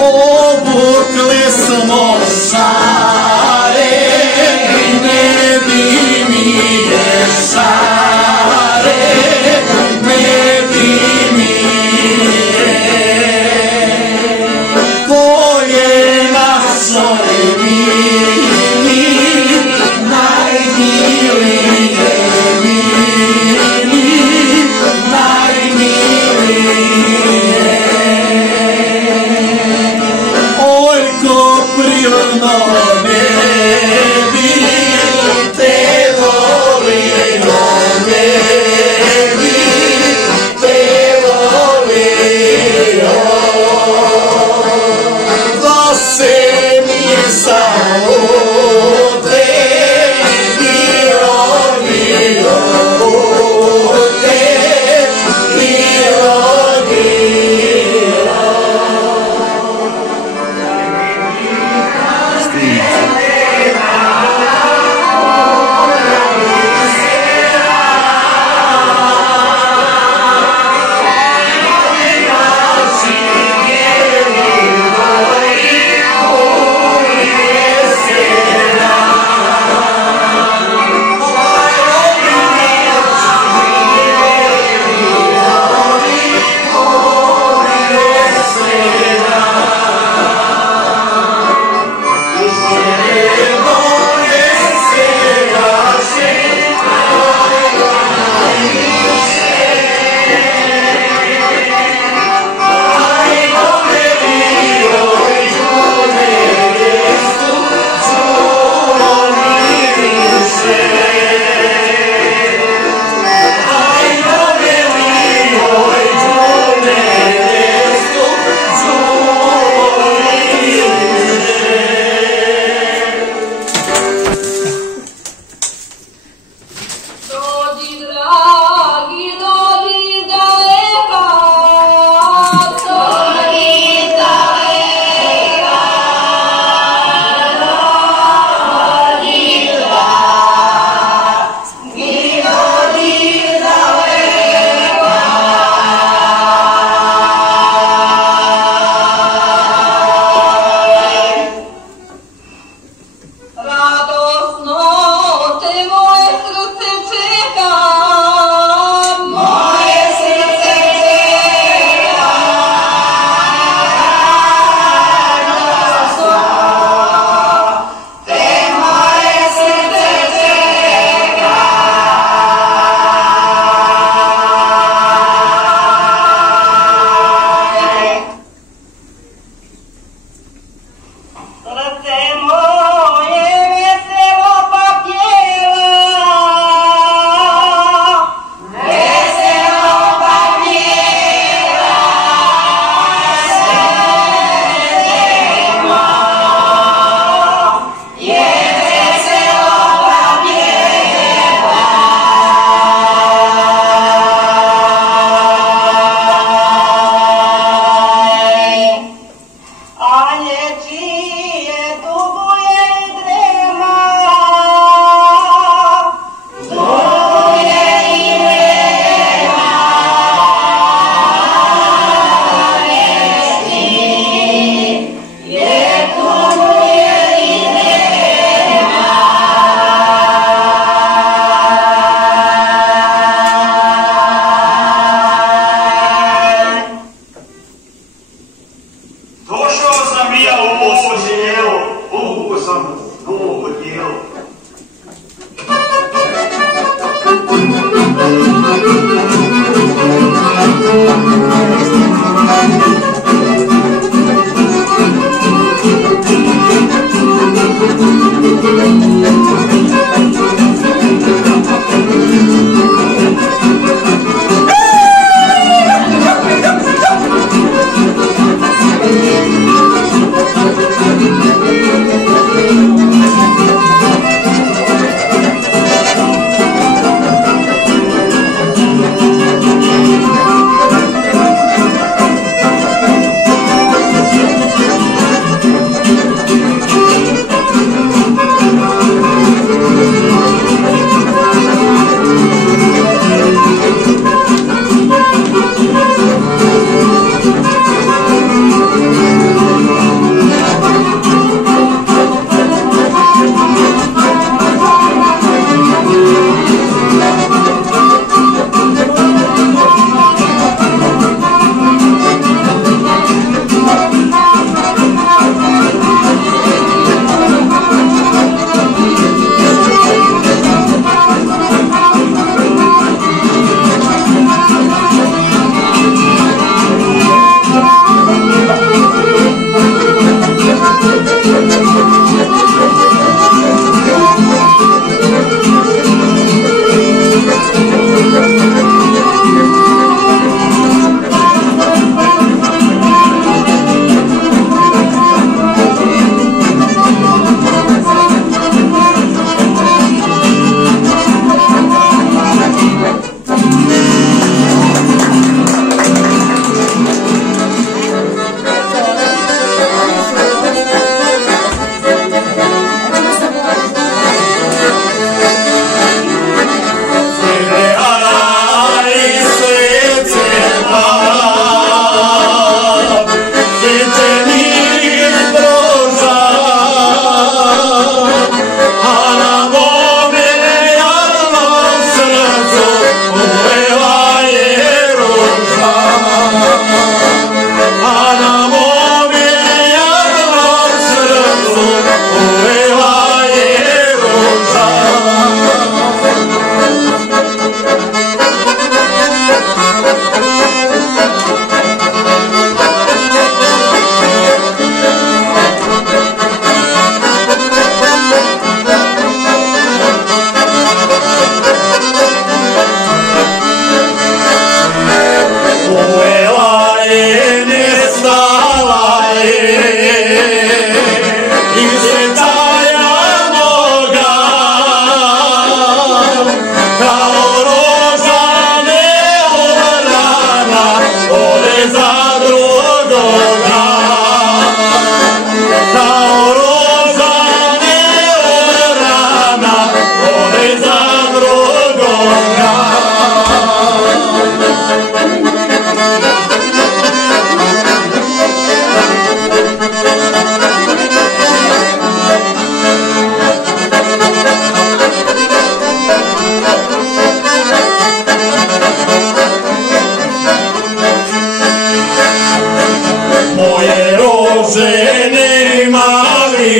Obukli smo šare, ne bi mi je šare, ne bi mi je.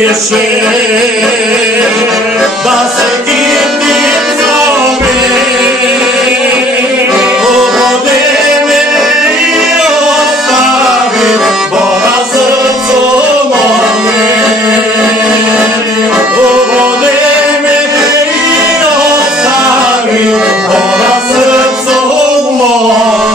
više da se kitim zove uvode me i ostavi Boga srcu mome uvode me i ostavi Boga srcu mome.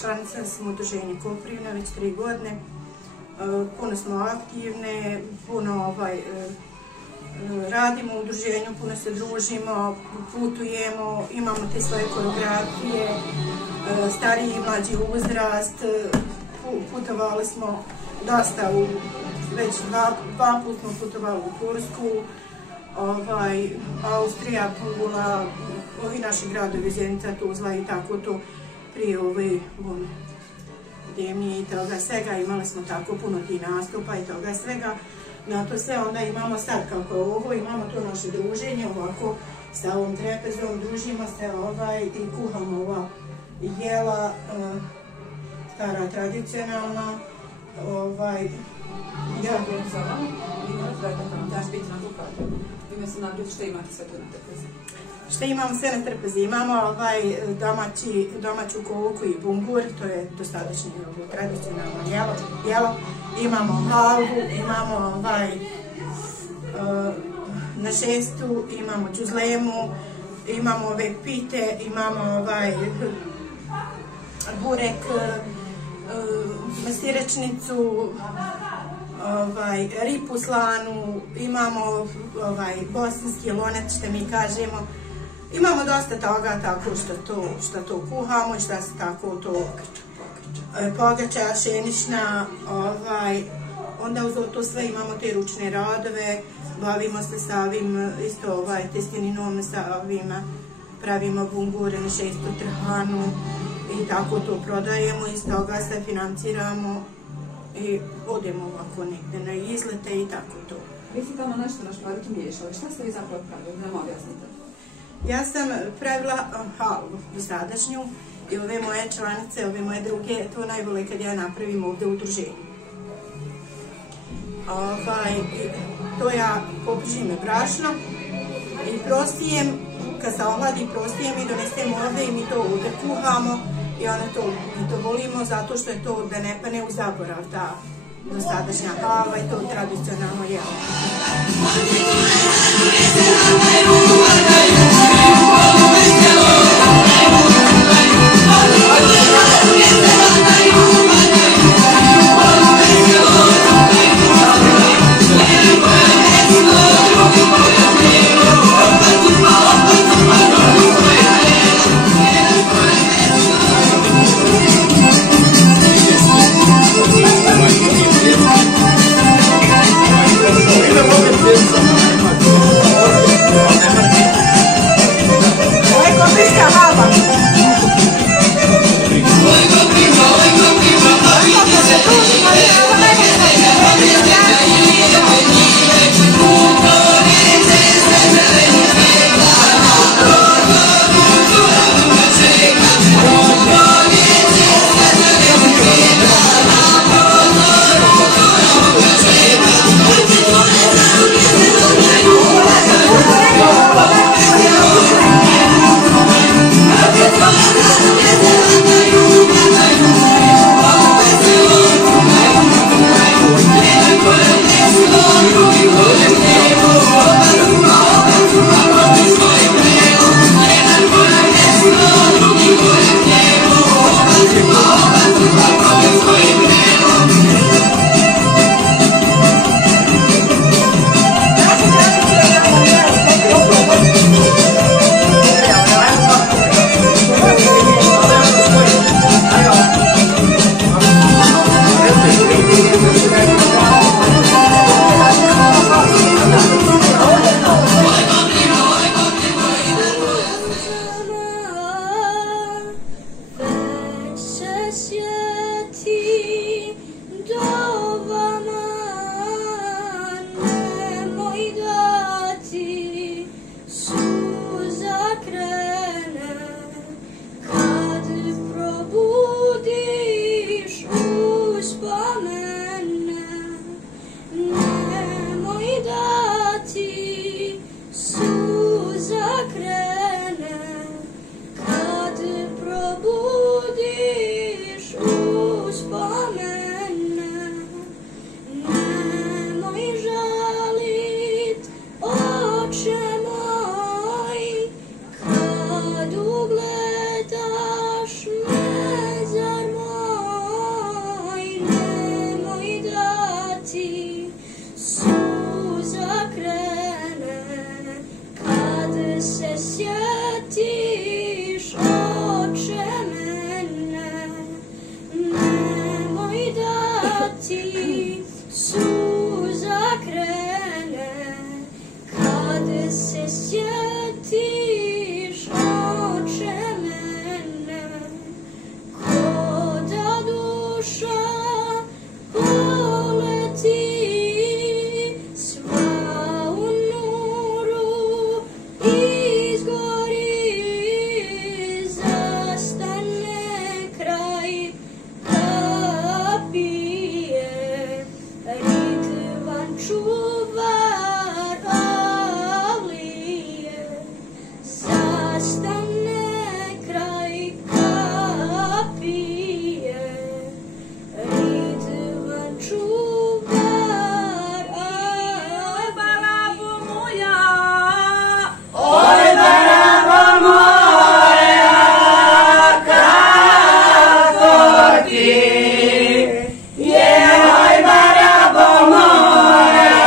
Članica sam udruženja Koprivna već 3 godine. Puno smo aktivne, puno radimo u udruženju, puno se družimo, putujemo, imamo te svoje koreografije, stariji i mlađi uzrast. Putovali smo dosta, već dva put smo putovali u Tursku, Austrija, Pula, ovi naši gradovi, Zenica, Tuzla i tako to. Prije ove pandemije i toga svega, imali smo tako puno tih nastupa i toga svega. Na to sve onda imamo sad kako je ovo, imamo to naše druženje, ovako sa ovom trepezom, družimo se i kuhamo ova jela, stara tradicionalna. Ja bih za vama, da će biti na dukatu. Vi me se nagriti što imate sve to na trpezi. Što imamo sve na trpezi? Imamo domaću kovku i bungur, to je dosadašnje tradicionalno jelo. Imamo halvu, imamo na šestu, imamo džuzlemu, imamo ove pite, imamo burek, mastirečnicu, ripu slanu, imamo bosanski lonac što mi kažemo. Imamo dosta toga tako što to kuhamo i što se tako to pogača, šenišna, onda uz to sve imamo te ručne radove, bavimo se sa ovim isto testeninom, sa ovima pravimo bungure na šestu trhanu i tako to prodajemo, iz toga se financiramo i odemo ovako negde na izlete i tako to. Vi ste tamo nešto na škvaritu miješali, šta ste vi zapravo pravili, da nam objasnite? Ja sam pravila halvu dosadašnju i ove moje članice, ove moje druge, to najbolje kad ja napravim ovde u udruženju. To ja popržim brašno i prostijem, kad se ohladi prostijem i donesem ovde i mi to ovde kuhamo i onda mi to volimo zato što je to da ne pane u zaborav ta dosadašnja halva i to tradicionalno jelo. Idemo suza krene, kad se sjetiš oče mene, nemoj da ti suza krene, kad se sjetiš oče mene, ko da duša poleti sva u nuru izgori, zastane kraj kapije, Ridvan čuvar avlije, zastane kraj kapije, Ridvan čuvar avlije. Oj, barabo moja, kako ti je, oj, barabo moja,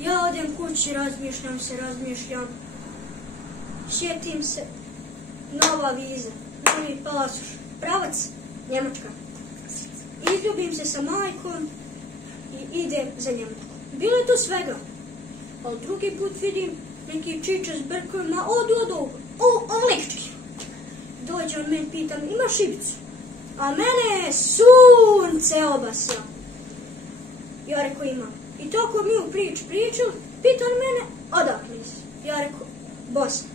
Ja odem kući, razmišljam. Sjetim se, nova viza, novi pasoš, pravac, Njemačka. Izljubim se sa majkom i idem za Njemačku. Bilo je to svega. Ali drugi put vidim neki čiče s brkovima, odu, ovlikčih. Dođe on meni, pitam, ima šibicu? A mene je sunce obasja. Ja rekao, imam. I toko mi u pričali, pita on mene, odakle si? Ja rekao, Bosna.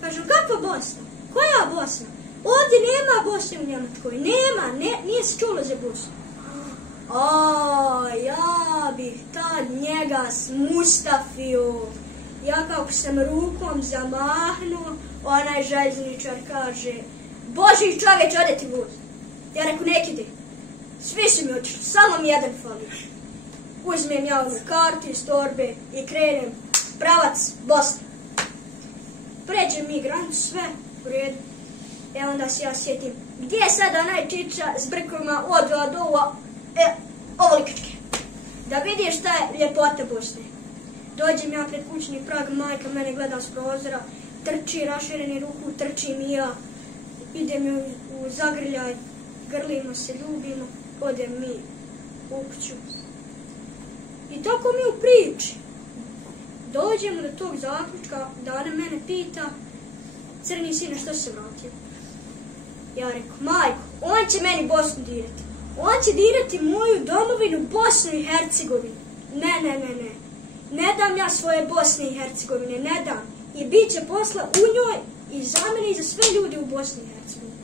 Kažu, kakva Bosna? Koja Bosna? Ovdje nema Bosne u Njemačkoj. Nema, nije se čulo za Bosnu. Ja bih tad njega smustafio. Ja kako sam rukom zamahnuo, onaj željezničar kaže, Boži čovječ, ode ti voz. Ja rekao, nek ide. Svi su mi otišli, samo mi jedan fali. Uzmem ja onu kartu iz torbe i krenem, pravac Bosna. Pređem mi granicu, sve u redu. Onda se ja sjetim, gdje je sada onaj čiča s brkovima od ovo, ovolikačke. Da vidiš šta je ljepota Bosne. Dođem ja pred kućni prag, majka mene gleda s prozora, trči rašireni ruku, trčim i ja. Idem u zagrljaj, grlimo se, ljubimo, odem mi u kuću. I tako mi u priči. Dođemo do tog zaključka da ona mene pita, crni sine, što se vratio? Ja rekao, majko, on će meni Bosnu dirati. On će dirati moju domovinu Bosnu i Hercegovinu. Ne. Ne dam ja svoje Bosne i Hercegovine, ne dam. I bit će posla u njoj i za mene i za sve ljudi u Bosni i Hercegovini.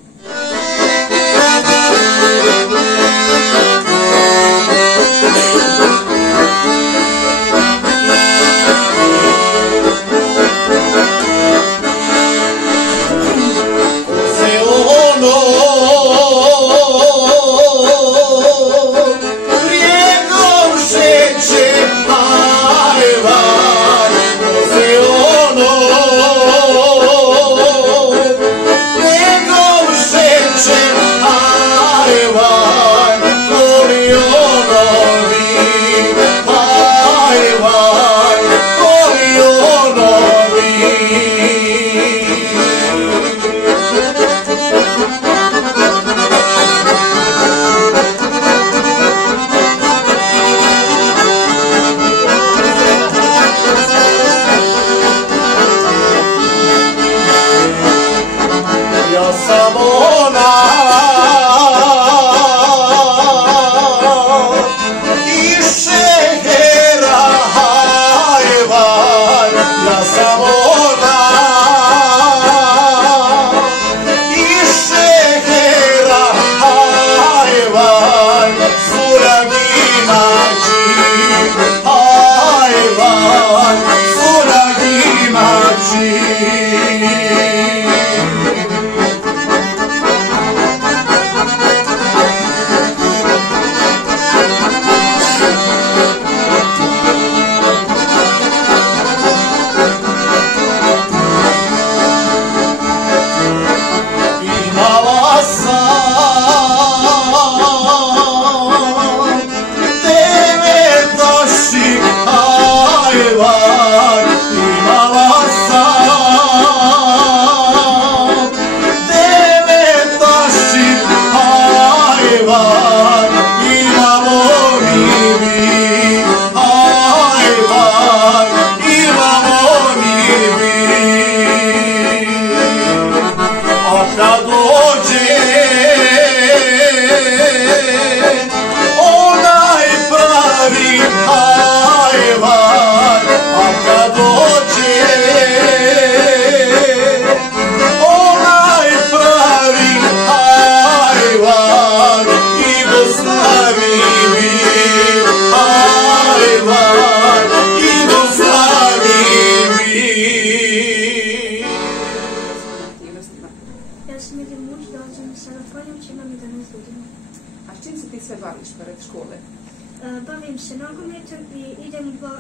Bavim se nogometom i idem u dva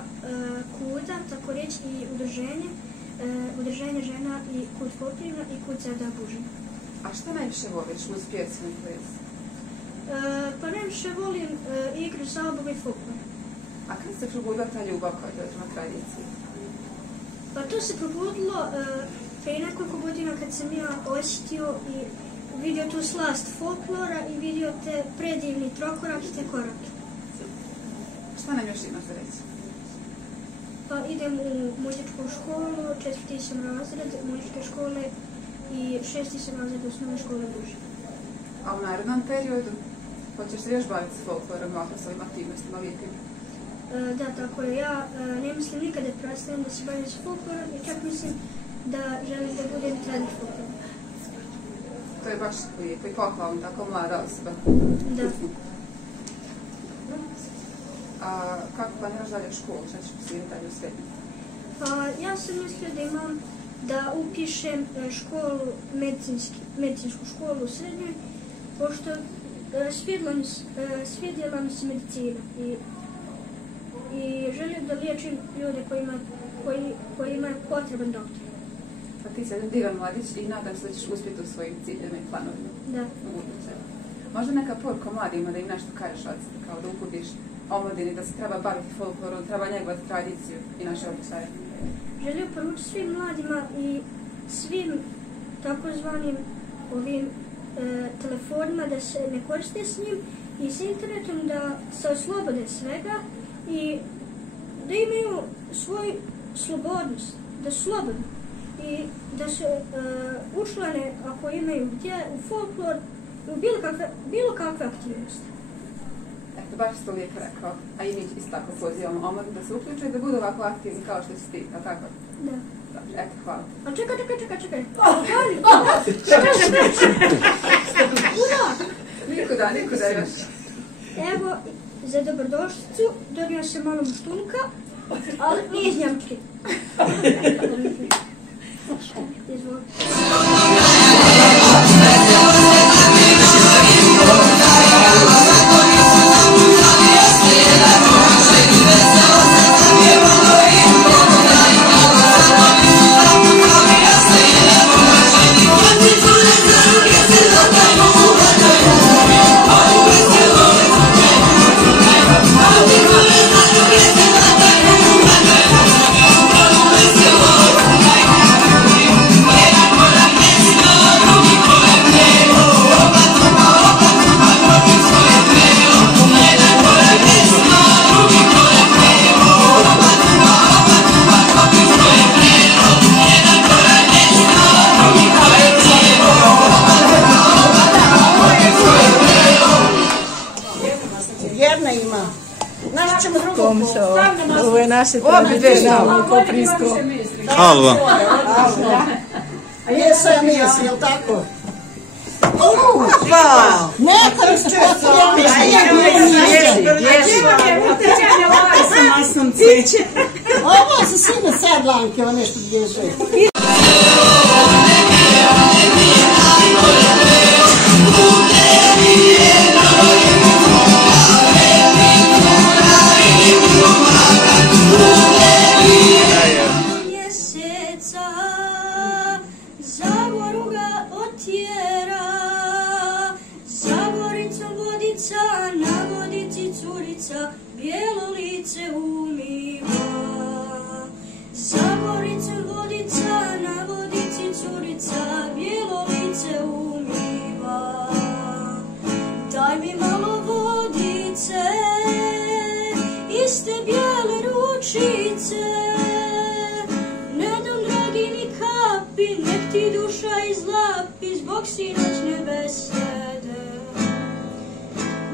kuda, tako reći i udruženje žena i kud Koprivna i kud Zada Bužin. A šta najviše voliš uz pjecu i ples? Pa najviše volim igru zabave i folklor. A kad se probudila ta ljubav koja je prema tradiciji? Pa to se probudilo prije nekoliko godina kad sam ja osjetio i vidio tu slast folklora i vidio te predivni trokorak i te korake. Šta nam još imaš da reći? Pa idem u muzičku školu, 4. sam razred muzičke škole i 6. sam razred osnovne škole Buže. A u narednom periodu hoćeš se još baviti s folklorom, ovako s ovim aktivnostima lijepim? Da, tako je. Ja ne mislim nikada prestanem da se bavim s folklorom i čak mislim da želim da budem trener folklora. To je baš lijepo i pohvalno, tako mlada osoba. Da. A kako planiraš dalje u školu? Šta ćeš poslijeti dalje u srednju? Ja sam mislio da imam da upišem školu, medicinsku školu u srednjoj, pošto svidjela mi se medicina i želim da liječim ljude koji imaju potreban doktor. Pa ti si jedan divan mladić i nadam se da ćeš uspjeti u svojim ciljevima i planovima. Da. Možda neka poruka mladima da im nešto kažeš od sebe, kao da uputiš omladini da se treba baviti folklorom, treba njegovati tradiciju i naše običaje. Želim poručiti svim mladima i svim takozvanim ovim telefonima da se ne koriste s njim i s internetom da se oslobode svega i da imaju svoju slobodnost, da su slobodni i da se učlane ako imaju gdje u folklor u bilo kakve aktivnosti. Eto, baš si to lijepo rekao, a i mi isto tako pozivamo omladinu da se uključuju i da budu ovako aktivni kao što si ti, a tako? Da. Dobro, eto, hvala. A čekaj. Nikuda još. Evo, za dobrodošlicu donio sam malo muštunka, ali nije iz Njemačke. Izvolite. Ovo je naše tradicionalno koprijsko. Halva. Meso je meso, jel' tako? Pa! Nekada se postavljamo ovo su sine sedlanke, one što bježe. Bijelo lice umiva, za goricom vodica, na vodici curica, bijelo lice umiva. Daj mi malo vodice, iste bijele ručice, ne dam dragi ni kapi, nek ti duša izlapi, zbog sinoćne besede.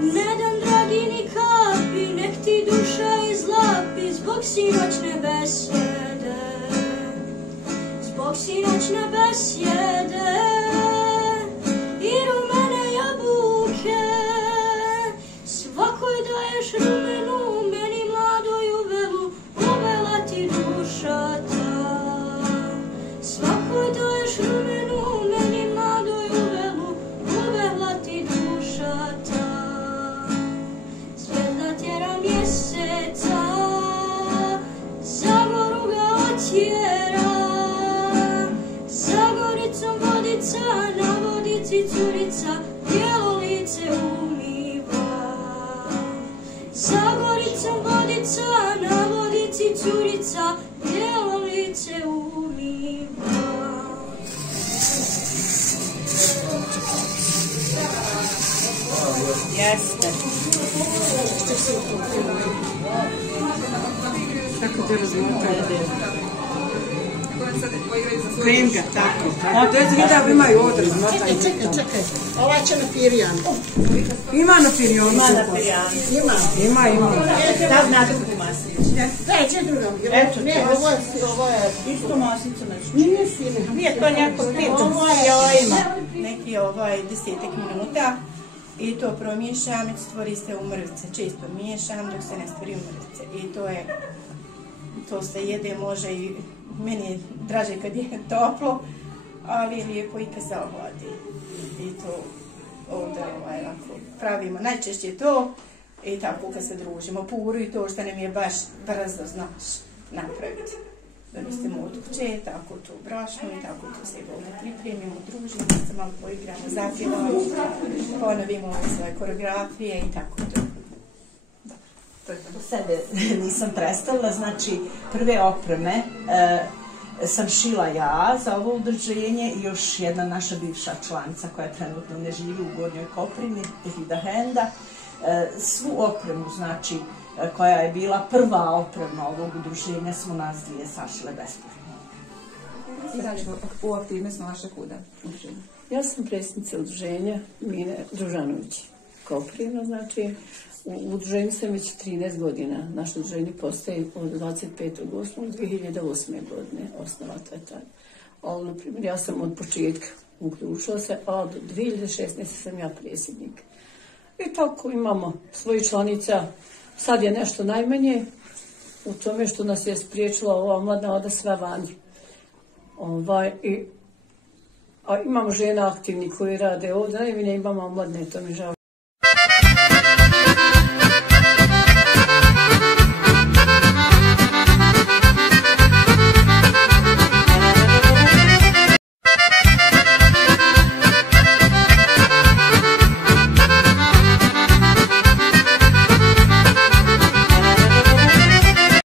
Ne dam dragi ni kapi, nek ti duša izlapi, zbog sinoćne besjede. Zbog sinoćne besjede i rumene jabuke, svakoj daješ rumenu, meni mladoj uvelu, uvela ti duša ta. Svakoj daješ rumenu, meni mladoj uvelu, uvela ti duša ta. Mjeseca, za goru ga otjera, za goricom vodi lica, djelovice umiva. Jeste. Tako te razmotaju. Krenga, tako. To je zgrada imaju ovdje razmotaju. Čekaj. Ova će na pirjan. Ima na pirjonu. Ima. Da znate kako masić. Daj, će drugom. Eto, ne, ovo je... Isto masicu nešto. Nije sine. Nije to neko pito s jajima. Neki 10 minuta i to promiješam i stvori se umrvice. Često miješam dok se ne stvori umrvice. I to se jede, može i meni je draže kad je toplo, ali je lijepo i kad se ohladi. I to ovdje pravimo najčešće to i tako kad se družimo. Puru i to što nam je baš brzo znaš napraviti. Donesemo od kuće, tako to brašno i tako to se ovdje pripremimo, družimo, se malo poigramo, zapjevamo, ponovimo svoje koreografije i tako to. U sebe nisam predstavila, znači prve opreme sam šila ja za ovo udruženje i još jedna naša bivša članica koja trenutno ne živi u Gornjoj Koprini, Hilda Henda. Svu opremu, znači, koja je bila prva oprema ovog udruženja, smo nas dvije sašile besplatno. I dalje u aktivnost vašeg udruženja. Ja sam predsjednica udruženja Mine Družanović Koprivno, znači u udruženju sam već 13 godina. Naše udruženje postoji od 25.8.2008. godine, osnovato je tad. Ali, na primjer, ja sam od početka uključila se, a od 2016. sam ja predsjednik. I tako imamo svoji članica, sad je nešto najmanje u tome što nas je spriječila ova omladna oda sve vanje. A imamo žena aktivni koji rade ovdje, najmanje imamo omladne, to mi žao.